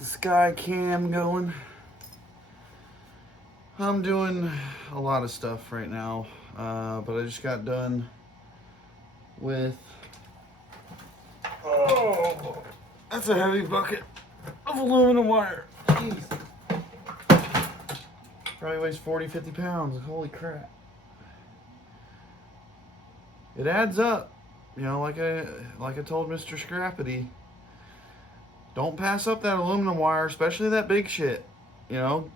the sky cam going. I'm doing a lot of stuff right now, but I just got done with, oh, that's a heavy bucket of aluminum wire. Jeez. Probably weighs 40, 50 pounds. Holy crap. It adds up. You know, like I told Mr. Scrappity, don't pass up that aluminum wire, especially that big shit. You know,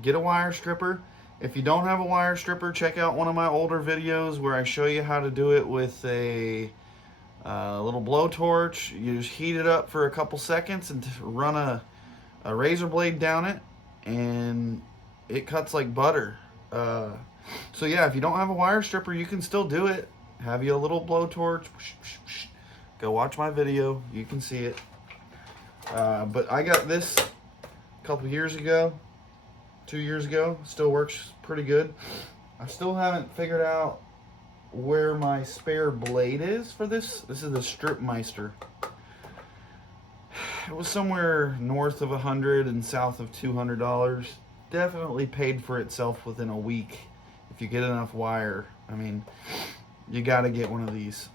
get a wire stripper. If you don't have a wire stripper, check out one of my older videos where I show you how to do it with a little blowtorch. You just heat it up for a couple seconds and run a razor blade down it, and it cuts like butter. So yeah, if you don't have a wire stripper, you can still do it. Have you a little blowtorch. Go watch my video. You can see it. But I got this a couple years ago. 2 years ago. Still works pretty good. I still haven't figured out where my spare blade is for this. This is the Stripmeister. It was somewhere north of $100 and south of $200. Definitely paid for itself within a week if you get enough wire. I mean, you got to get one of these.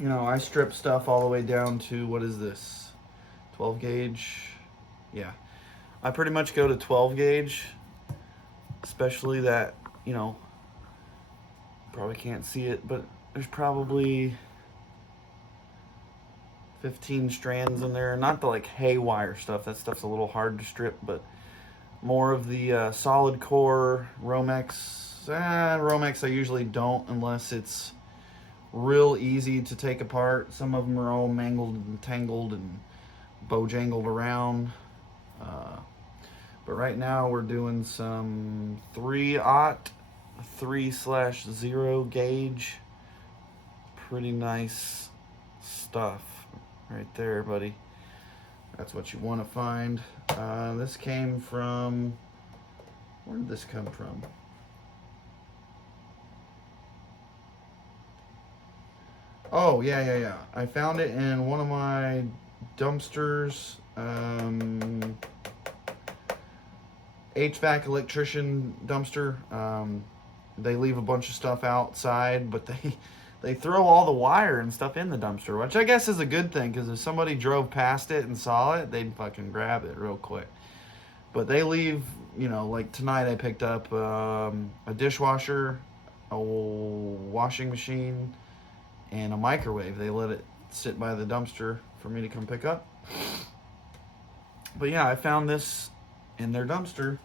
You know, I strip stuff all the way down to, what is this? 12 gauge? Yeah. I pretty much go to 12 gauge, especially that, you know, probably can't see it, but there's probably 15 strands in there. Not the like haywire stuff. That stuff's a little hard to strip, but more of the solid core Romex. Romex I usually don't unless it's real easy to take apart. Some of them are all mangled and tangled and bojangled around. But right now we're doing some 3/0 3/0 gauge. Pretty nice stuff right there, buddy. That's what you want to find. This came from, where did this come from? Oh, yeah. I found it in one of my dumpsters. HVAC electrician dumpster. They leave a bunch of stuff outside, but they throw all the wire and stuff in the dumpster, which I guess is a good thing, because if somebody drove past it and saw it, they'd fucking grab it real quick. But they leave, you know, like tonight I picked up a dishwasher, a washing machine, and a microwave. They let it sit by the dumpster for me to come pick up. But yeah, I found this in their dumpster,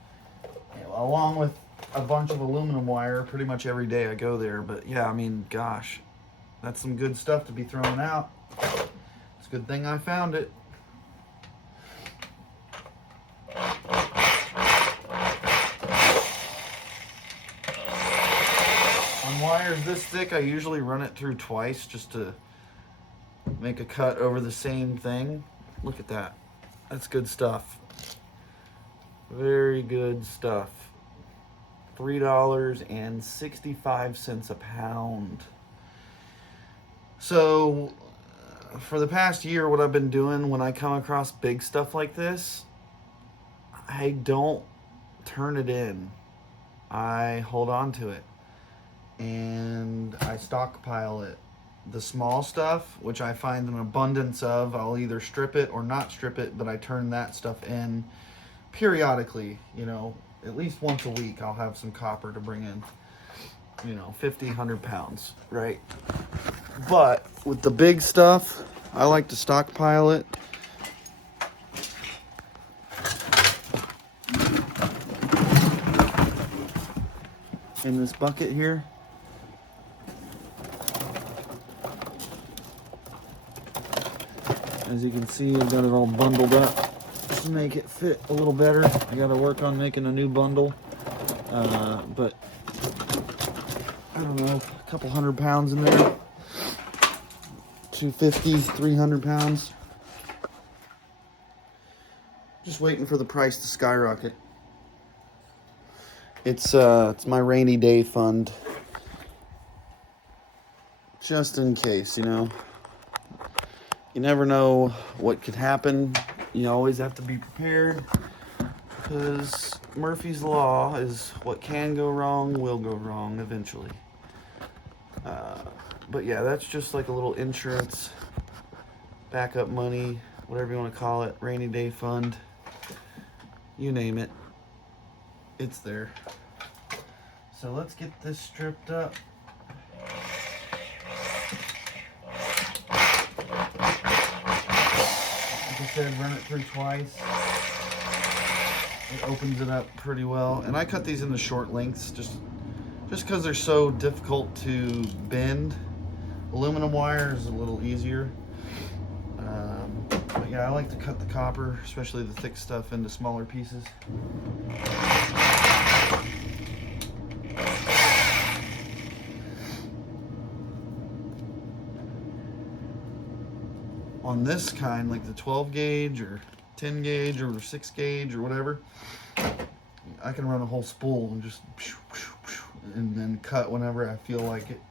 along with a bunch of aluminum wire pretty much every day I go there. But yeah, I mean, gosh, that's some good stuff to be thrown out. It's a good thing I found it. On wires this thick, I usually run it through twice just to make a cut over the same thing. Look at that. That's good stuff. Very good stuff. $3.65 a pound. So, for the past year, what I've been doing when I come across big stuff like this, I don't turn it in. I hold on to it. And I stockpile it. The small stuff, which I find an abundance of, I'll either strip it or not strip it, but I turn that stuff in periodically. You know, at least once a week I'll have some copper to bring in, you know, 50, 100 pounds, right? But with the big stuff, I like to stockpile it. In this bucket here. As you can see, I've got it all bundled up just to make it fit a little better. I got to work on making a new bundle, but I don't know, a couple 100 pounds in there, 250, 300 pounds. Just waiting for the price to skyrocket. It's my rainy day fund, just in case, you know. You never know what could happen you always have to be prepared, because Murphy's Law is what can go wrong will go wrong eventually. But yeah, that's just like a little insurance, backup money, whatever you want to call it, rainy day fund, you name it, it's there. So let's get this stripped up. Like I said, run it through twice. It opens it up pretty well. And I cut these into short lengths just because they're so difficult to bend. Aluminum wire is a little easier. But yeah, I like to cut the copper, especially the thick stuff, into smaller pieces. On this kind, like the 12 gauge or 10 gauge or 6 gauge or whatever, I can run a whole spool and just and then cut whenever I feel like it.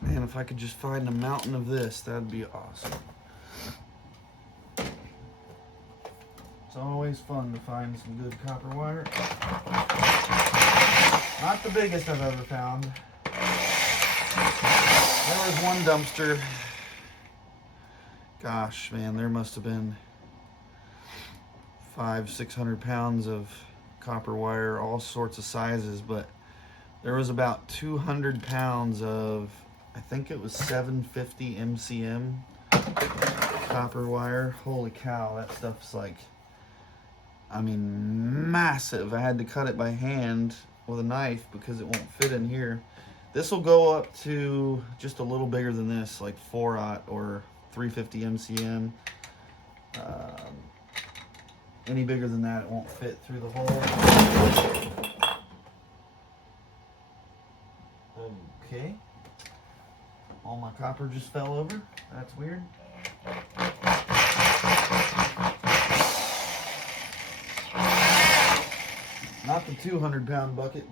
Man, if I could just find a mountain of this, that'd be awesome. It's always fun to find some good copper wire. Not the biggest I've ever found. There was one dumpster. Gosh, man, there must have been 500-600 pounds of copper wire, all sorts of sizes, but there was about 200 pounds of, I think it was 750 MCM copper wire. Holy cow, that stuff's like, I mean, massive. I had to cut it by hand with a knife because it won't fit in here. This will go up to just a little bigger than this, like 4/0 or 350 MCM. Any bigger than that, it won't fit through the hole. Okay. All my copper just fell over. That's weird. Not the 200-pound bucket.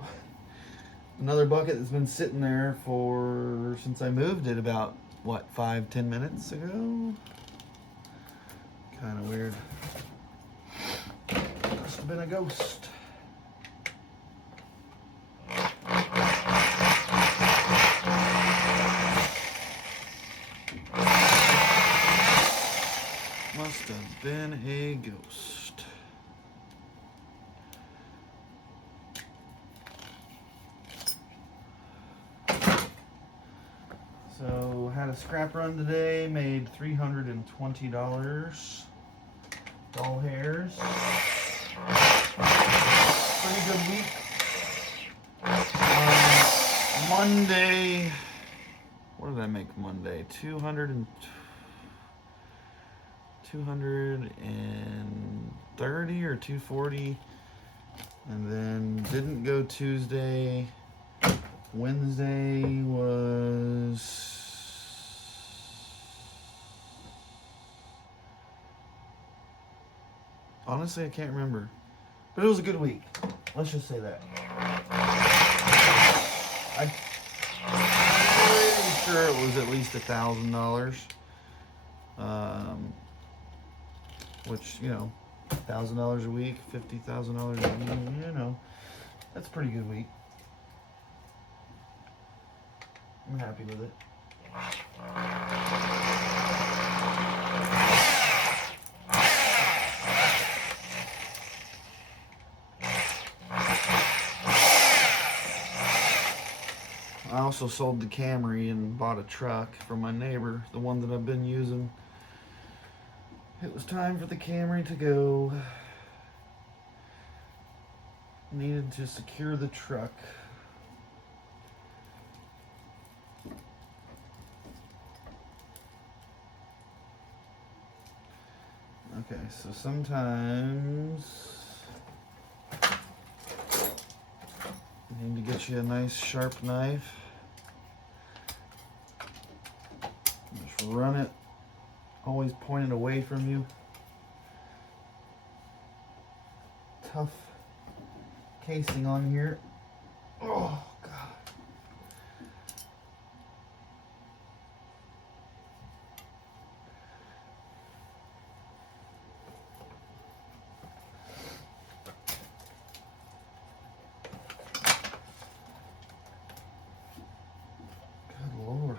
Another bucket that's been sitting there since I moved it about, what, 5-10 minutes ago? Kind of weird. Must have been a ghost. Must have been a ghost. So, had a scrap run today, made $320. Doll hairs. Pretty good week. Monday, what did I make Monday? 230 or 240. And then didn't go Tuesday. Wednesday was, honestly, I can't remember. But it was a good week. Let's just say that. I'm pretty sure it was at least $1,000. Which, you know, $1,000 a week, $50,000 a week, you know, that's a pretty good week. I'm happy with it. I also sold the Camry and bought a truck from my neighbor, the one that I've been using. It was time for the Camry to go. Needed to secure the truck. Okay, so sometimes you need to get you a nice sharp knife. Just run it, always point it away from you. tough casing on here. Oh, God. Good Lord.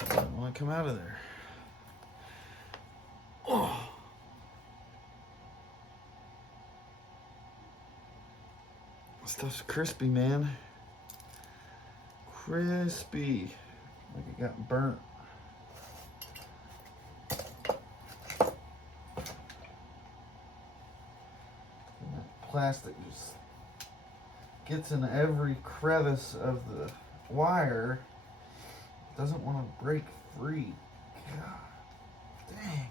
I don't want to come out of there. Oh. Stuff's crispy, man. Crispy. Like it got burnt. And that plastic just gets in every crevice of the wire. Doesn't want to break free. God dang.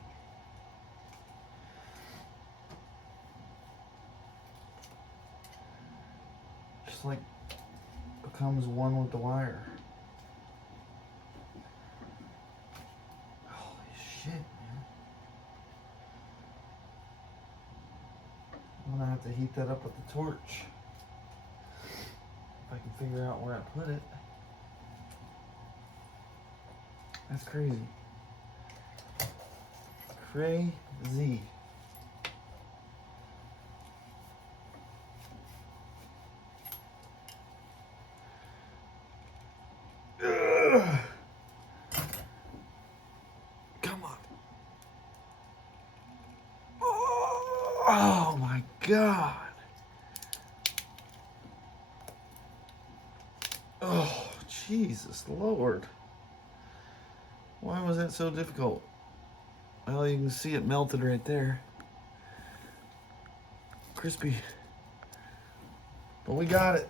Just like becomes one with the wire. Holy shit, man. I'm gonna have to heat that up with the torch. If I can figure out where I put it. That's crazy. Crazy. Ugh. Come on. Oh my God. Oh, Jesus Lord. Why was that so difficult? Well, you can see it melted right there. Crispy. But we got it.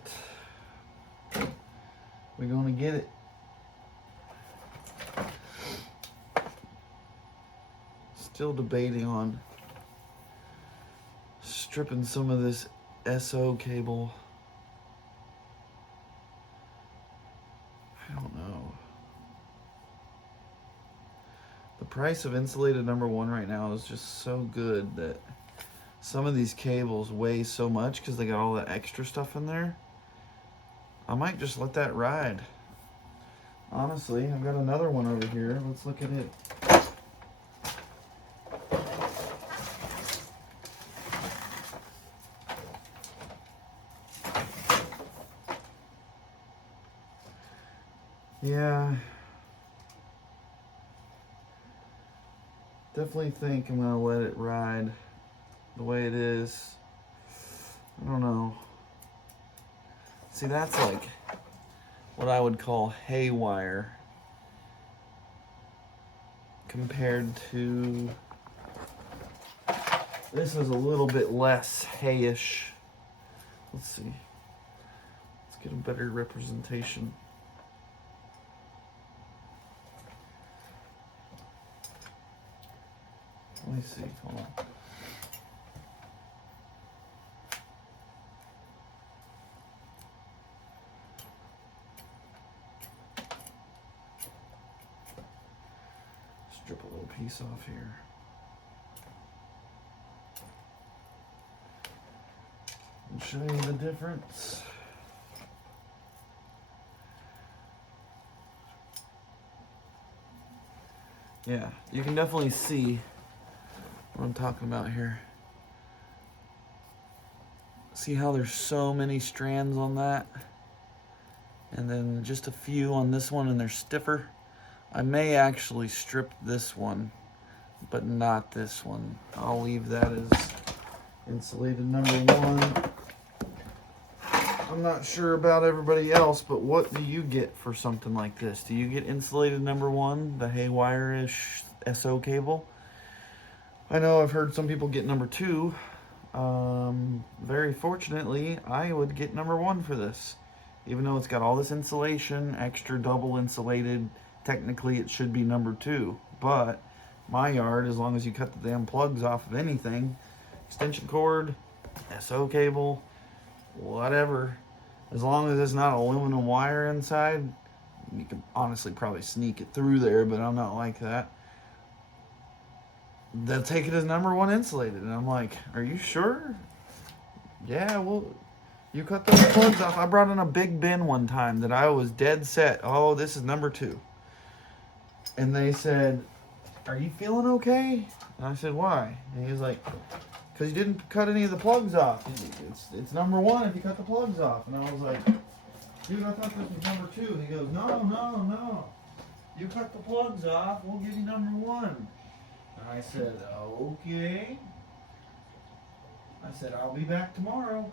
We're gonna get it. Still debating on stripping some of this SO cable. I don't know. The price of insulated #1 right now is just so good that some of these cables weigh so much because they got all that extra stuff in there. I might just let that ride. Honestly, I've got another one over here. Let's look at it. Yeah. Definitely think I'm gonna let it ride the way it is. I don't know. See, that's like what I would call haywire compared to this is a little bit less hayish. Let's see. Let's get a better representation. Let me see. Hold on. Strip a little piece off here. And show you the difference. Yeah, you can definitely see what I'm talking about here. See how there's so many strands on that? And then just a few on this one, and they're stiffer. I may actually strip this one, but not this one. I'll leave that as insulated #1. I'm not sure about everybody else, but what do you get for something like this? Do you get insulated #1, the haywire-ish SO cable? I know I've heard some people get #2. Very fortunately, I would get #1 for this. Even though it's got all this insulation, extra double insulated, technically it should be #2. But my yard, as long as you cut the damn plugs off of anything, extension cord, SO cable, whatever, as long as it's not aluminum wire inside, you can honestly probably sneak it through there, but I'm not like that. they'll take it as number one insulated. And I'm like, are you sure? Yeah, well, you cut those plugs off. I brought in a big bin one time that I was dead set. Oh, this is number two. And they said, are you feeling okay? And I said, why? And he was like, because you didn't cut any of the plugs off. It's number one if you cut the plugs off. And I was like, dude, I thought this was number two. And he goes, no. You cut the plugs off, we'll give you number one. And I said, okay. I said, I'll be back tomorrow.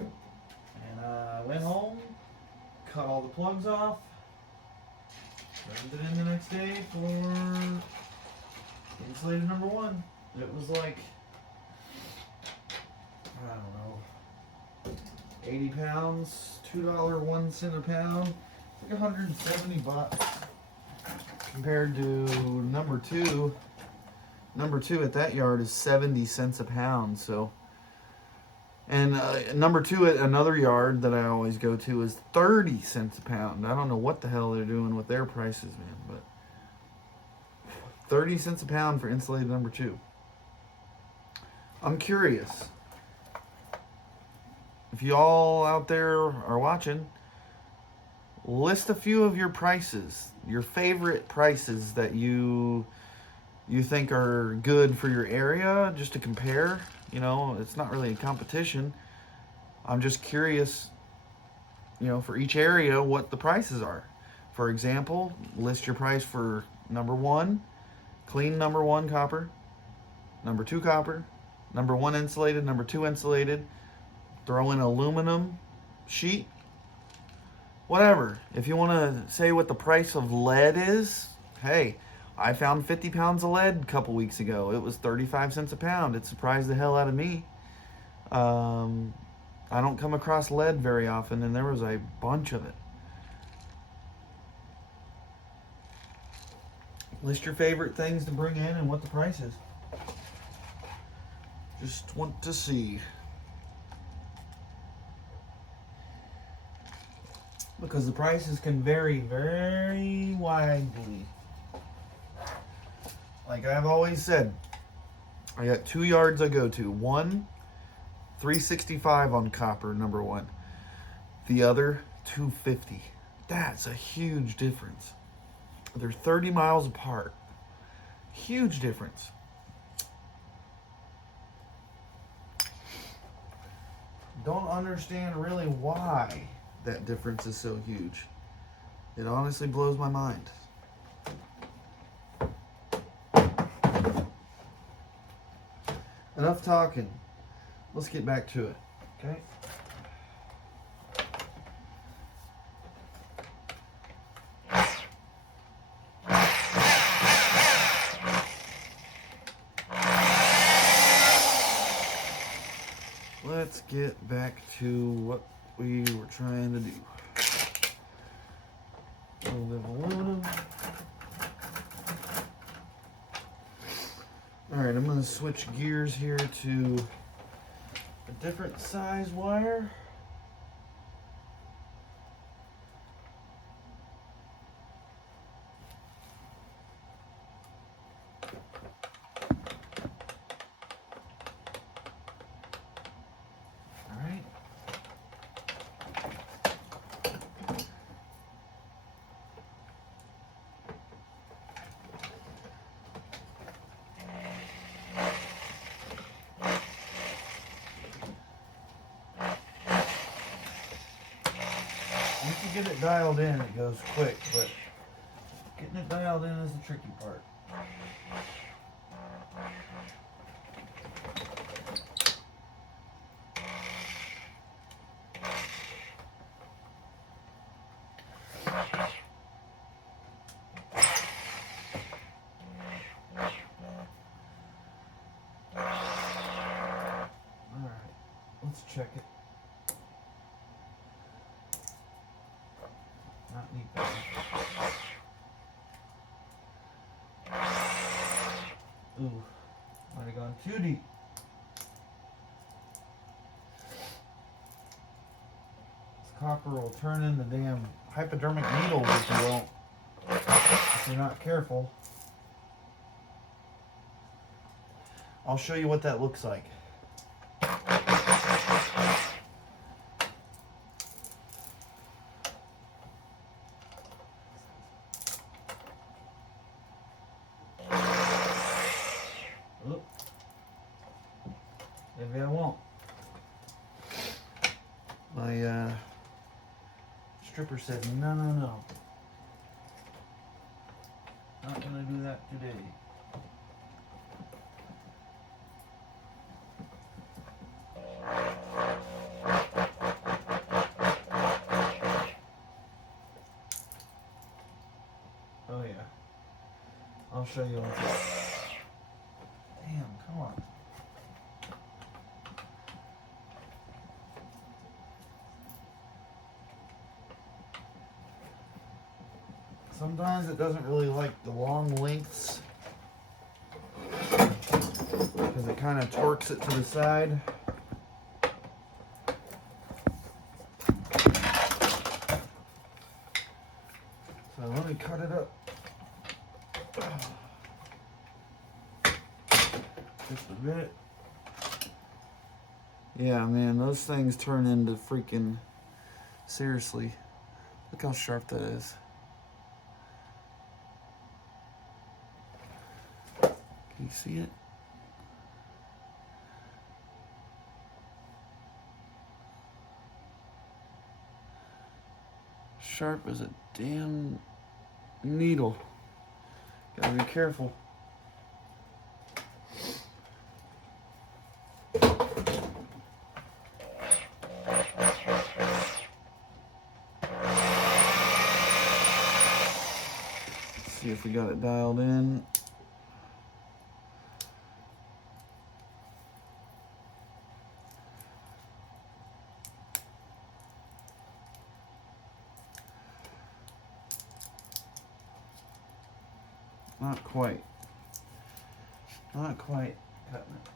And I went home, cut all the plugs off, turned it in the next day for insulated number one. It was like, I don't know, 80 pounds, $2, 1 cent a pound. It's like 170 bucks compared to number two. Number two at that yard is 70 cents a pound. So, and number two at another yard that I always go to is 30 cents a pound. I don't know what the hell they're doing with their prices, man, but 30 cents a pound for insulated number two. I'm curious if you all out there are watching, list a few of your prices, your favorite prices that you think are good for your area, just to compare. You know, it's not really a competition. I'm just curious, you know, for each area what the prices are. For example, list your price for number one, clean number one copper, number two copper, number one insulated, number two insulated, throw in aluminum sheet, whatever. If you want to say what the price of lead is, hey, I found 50 pounds of lead a couple weeks ago. It was 35 cents a pound. It surprised the hell out of me. I don't come across lead very often, and there was a bunch of it. List your favorite things to bring in and what the price is. Just want to see. Because the prices can vary very widely. Like I've always said, I got 2 yards I go to. One, $3.65 on copper, number one. The other, $2.50. That's a huge difference. They're 30 miles apart. Huge difference. Don't understand really why that difference is so huge. It honestly blows my mind. Enough talking. Let's get back to it. Okay? Let's get back to what we were trying to do. A little bit of aluminum. Alright, I'm going to switch gears here to a different size wire. Alright. Once you get it dialed in, it goes quick, but getting it dialed in is the tricky part. Alright, let's check it. Not neat. Ooh, might have gone too deep. This copper will turn into damn hypodermic needles if you don't, if you're not careful. I'll show you what that looks like. Maybe I won't. My stripper said, no. Not gonna do that today. Oh yeah. I'll show you what's up. Damn, come on. Sometimes it doesn't really like the long lengths because it kind of torques it to the side. So let me cut it up. Just a bit. Yeah, man, those things turn into freaking... Seriously. Look how sharp that is. Can you see it? Sharp as a damn needle. Gotta be careful. See if we got it dialed in. Not quite. Not quite cutting it.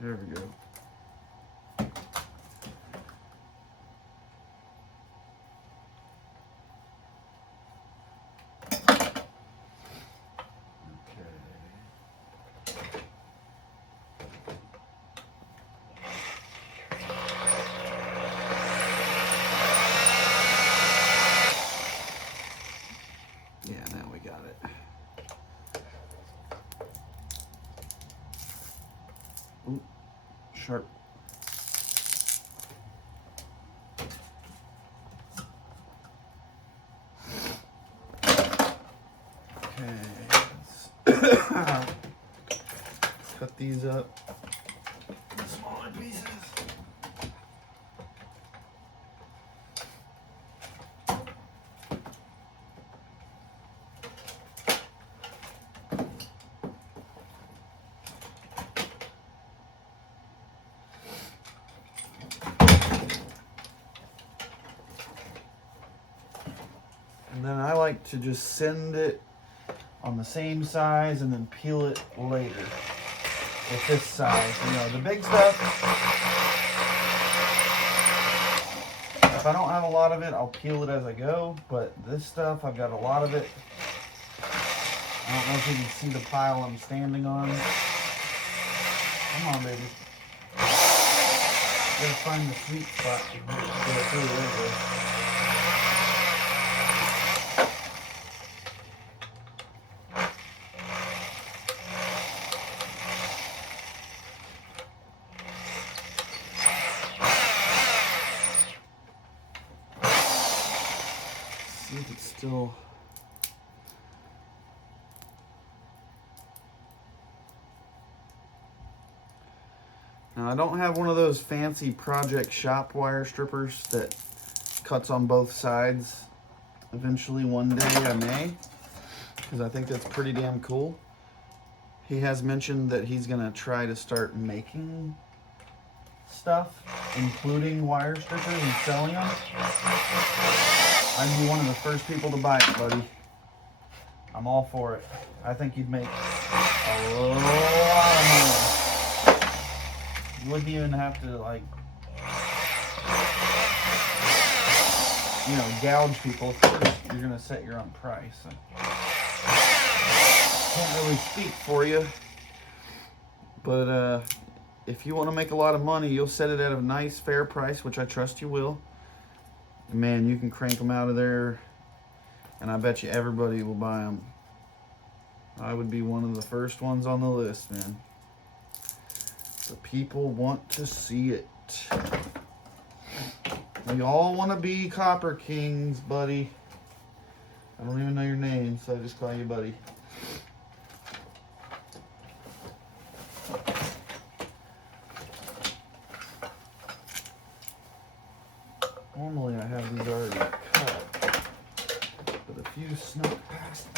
There we go. Yeah, now we got it. Ooh, sharp. Okay, let's cut these up in smaller pieces. And then I like to just send it on the same size and then peel it later with this size. You know, the big stuff, if I don't have a lot of it, I'll peel it as I go. But this stuff, I've got a lot of it. I don't know if you can see the pile I'm standing on. Come on, baby. Gotta find the sweet spot to get it through. There we go. See if it's still... Now I don't have one of those fancy Project Shop wire strippers that cuts on both sides. Eventually one day I may, because I think that's pretty damn cool. He has mentioned that he's gonna try to start making stuff, including wire strippers, and selling them. I'd be one of the first people to buy it, buddy. I'm all for it. I think you'd make a lot of money. You wouldn't even have to, like, you know, gouge people. Of course, you're going to set your own price. I can't really speak for you. But if you want to make a lot of money, you'll set it at a nice, fair price, which I trust you will. Man, you can crank them out of there, and I bet you everybody will buy them. I would be one of the first ones on the list, man. The people want to see it. We all want to be Copper Kings, buddy. I don't even know your name, so I just call you buddy. Normally I have these already cut, but a few snuck past me.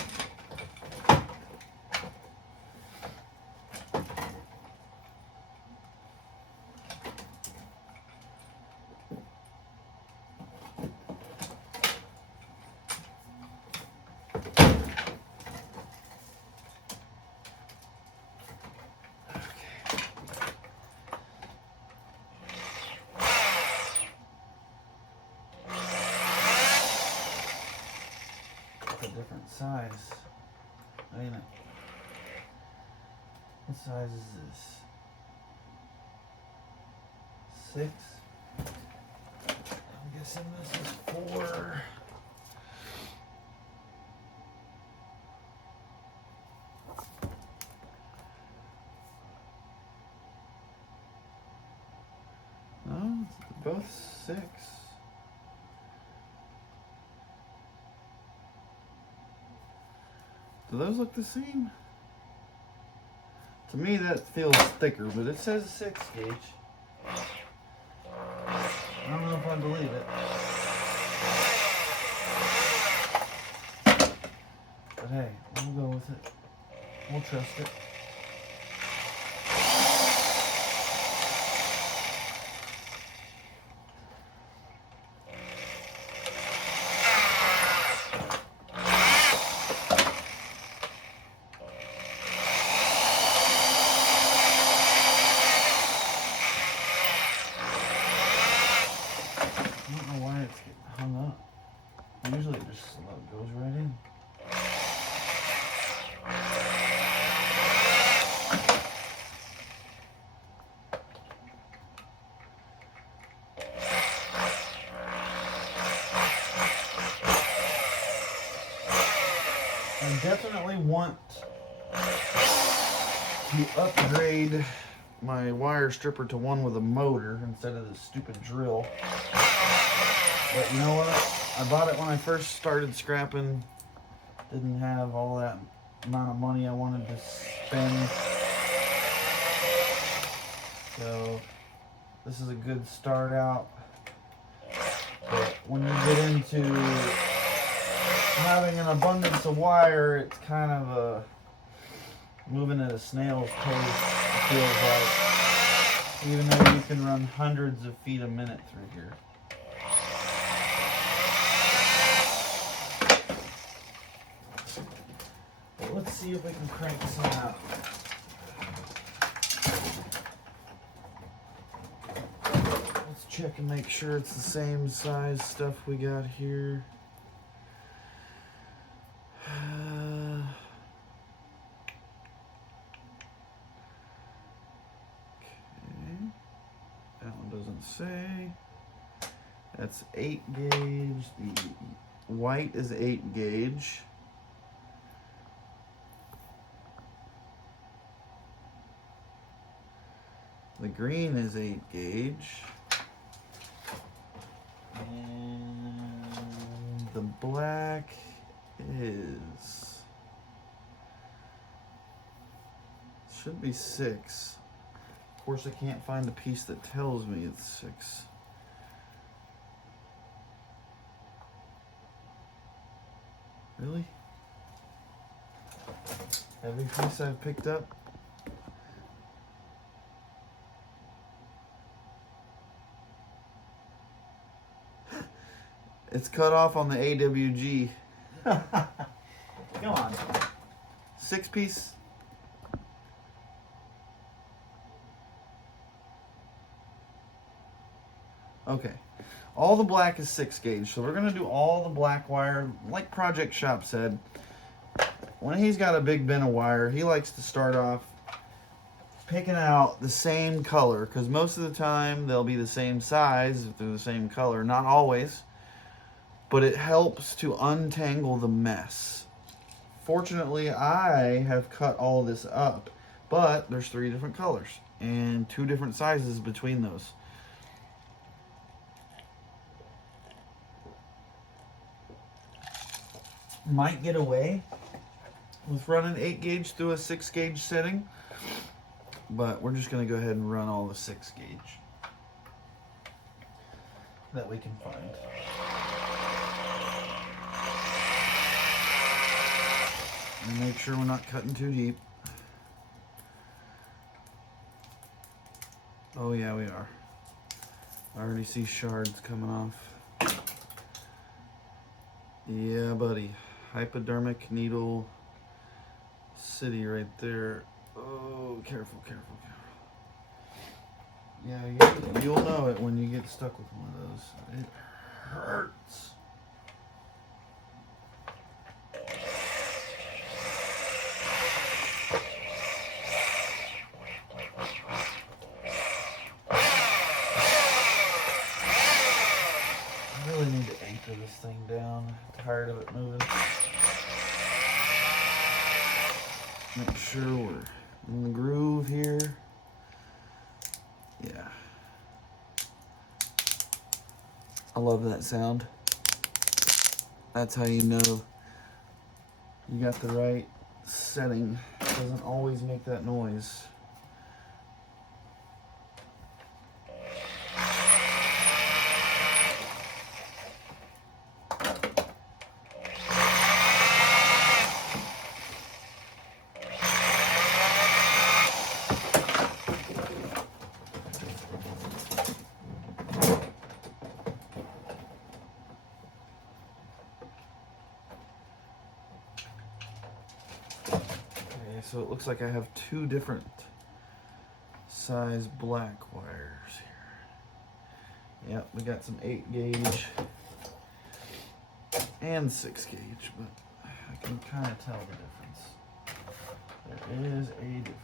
A different size, ain't it? What size is this? 6? I'm guessing this is 4. No, they're both 6. Do those look the same? To me, that feels thicker, but it says 6 gauge. I don't know if I believe it. But hey, we'll go with it. We'll trust it. I don't know why it's getting hung up. Usually it just goes right in. I definitely want to upgrade my wire stripper to one with a motor instead of this stupid drill. But you know what? I bought it when I first started scrapping. Didn't have all that amount of money I wanted to spend. So this is a good start out. But when you get into having an abundance of wire, it's kind of a moving at a snail's pace, it feels like. Even though you can run hundreds of feet a minute through here. But let's see if we can crank some out. Let's check and make sure it's the same size stuff we got here. Say that's 8 gauge. The white is 8 gauge. The green is 8 gauge. And the black is, should be 6. Of course, I can't find a piece that tells me it's 6. Really? Every piece I've picked up? It's cut off on the AWG. Come on. 6-piece. Okay. All the black is 6 gauge, so we're going to do all the black wire. Like Project Shop said, when he's got a big bin of wire, he likes to start off picking out the same color, because most of the time they'll be the same size if they're the same color. Not always, but it helps to untangle the mess. Fortunately, I have cut all this up, but there's 3 different colors and 2 different sizes between those. Might get away with running 8 gauge through a 6 gauge setting, but we're just going to go ahead and run all the 6 gauge that we can find. And make sure we're not cutting too deep. Oh yeah, we are. I already see shards coming off. Yeah, buddy. Hypodermic needle city right there. Oh, careful, careful, careful. Yeah, you'll know it when you get stuck with one of those. It hurts. I really need to anchor this thing down. I'm tired of it moving. Make sure we're in the groove here. Yeah. I love that sound. That's how you know you got the right setting. It doesn't always make that noise. So it looks like I have 2 different size black wires here. Yep, we got some 8 gauge and 6 gauge, but I can kind of tell the difference. There is a difference.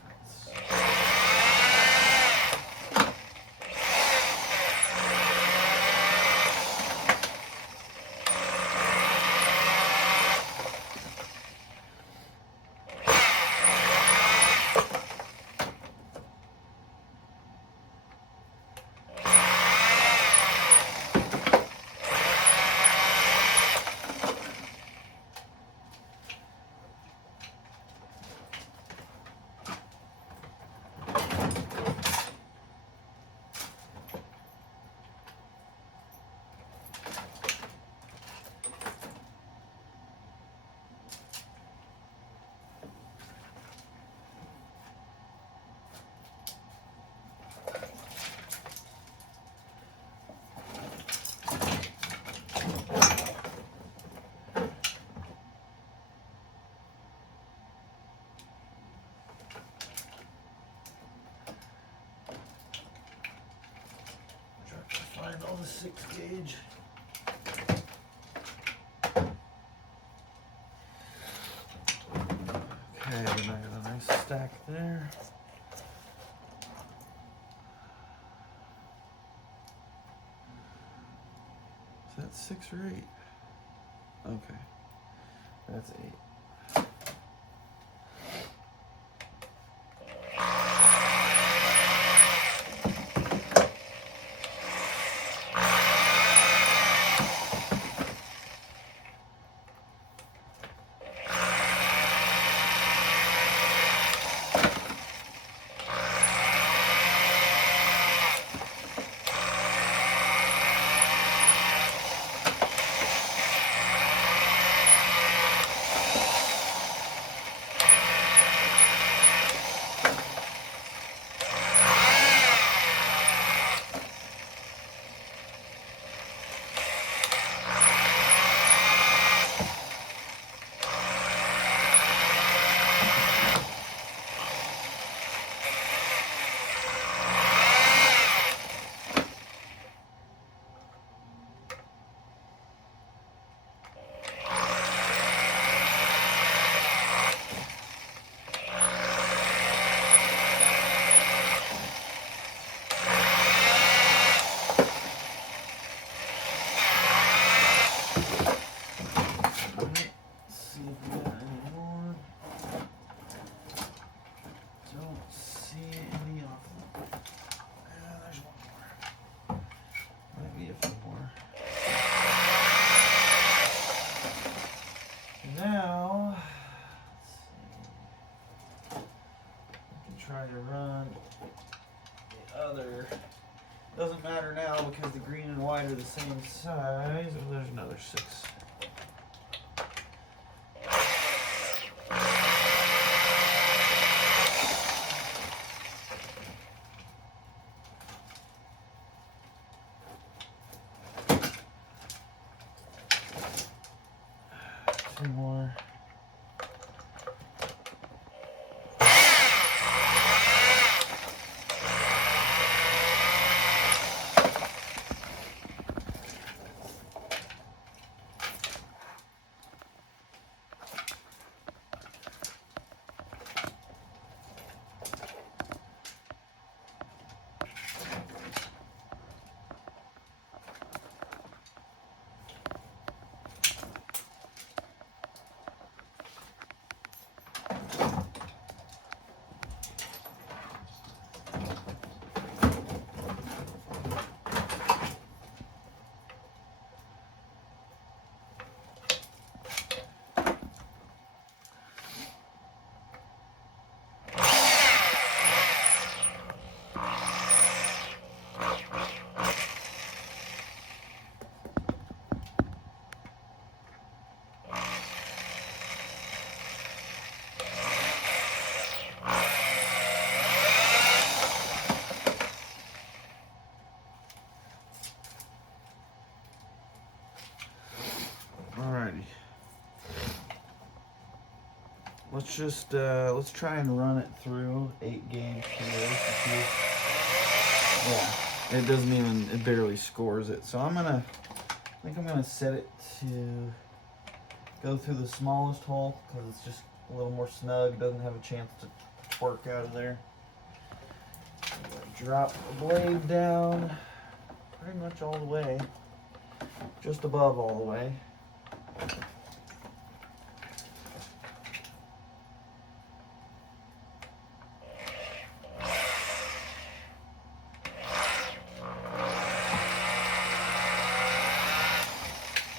Find all the 6 gauge. Okay, and I got a nice stack there. Is that 6 or 8? Okay, that's 8. try to run the other. Doesn't matter now because the green and white are the same size. Oh, there's another 6. Two more. Alrighty. Let's try and run it through 8 games here. Yeah, it barely scores it. So I think I'm gonna set it to go through the smallest hole because it's just a little more snug. Doesn't have a chance to twerk out of there. Drop the blade down pretty much all the way, just above all the way.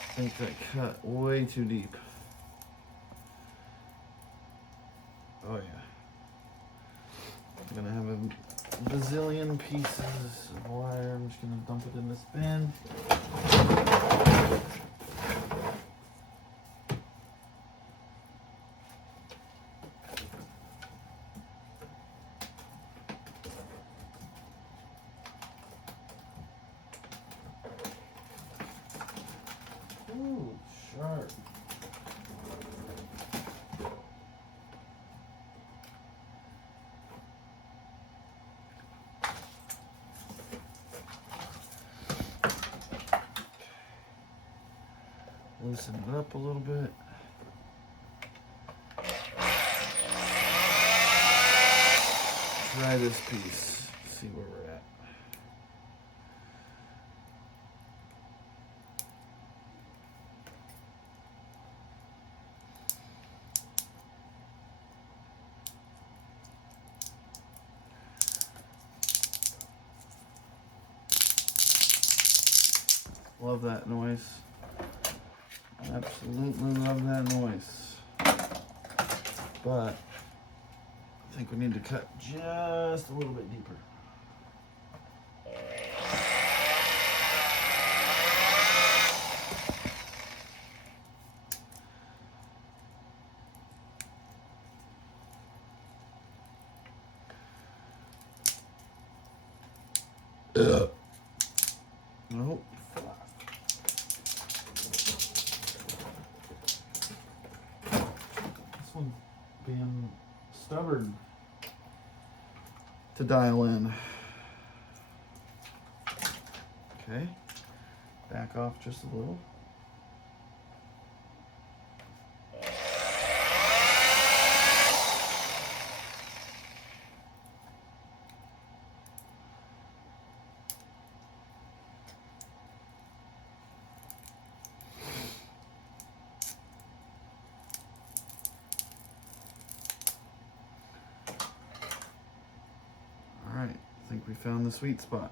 I think that cut way too deep. Oh yeah. I'm gonna have a bazillion pieces of wire. I'm just gonna dump it in this bin. Ooh, sharp. Loosen it up a little bit. Try this piece, see where we're at. Love that noise. Absolutely love that noise. But I think we need to cut just a little bit deeper. Nope. This one being stubborn to dial in. Okay, back off just a little. All right, I think we found the sweet spot.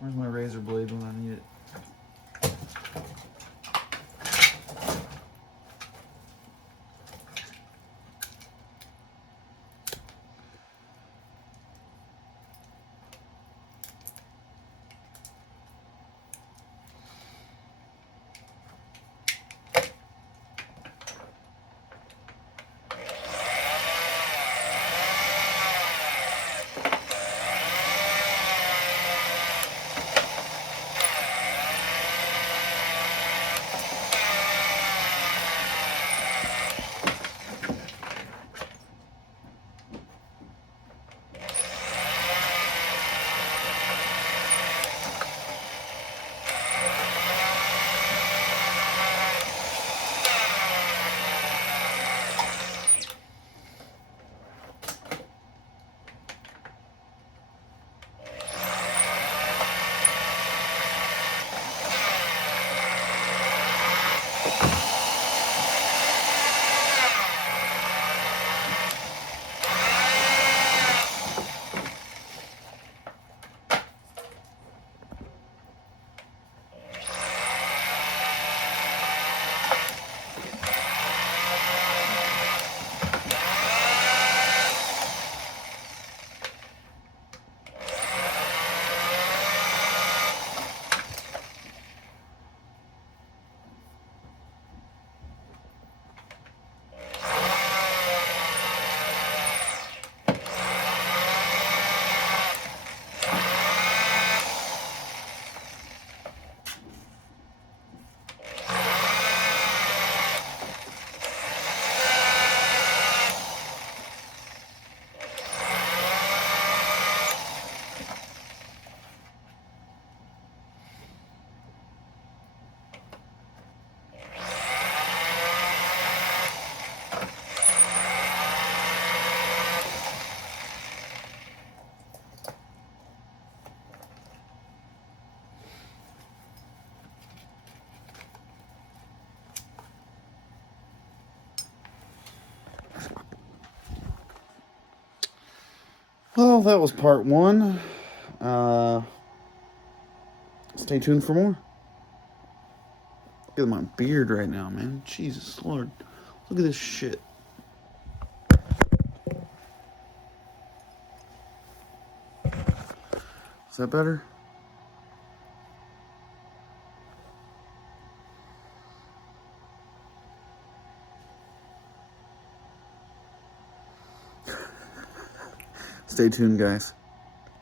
Where's my razor blade when I need it? Well, that was part one. Stay tuned for more. Look at my beard right now, man. Jesus Lord. Look at this shit. Is that better? Stay tuned, guys.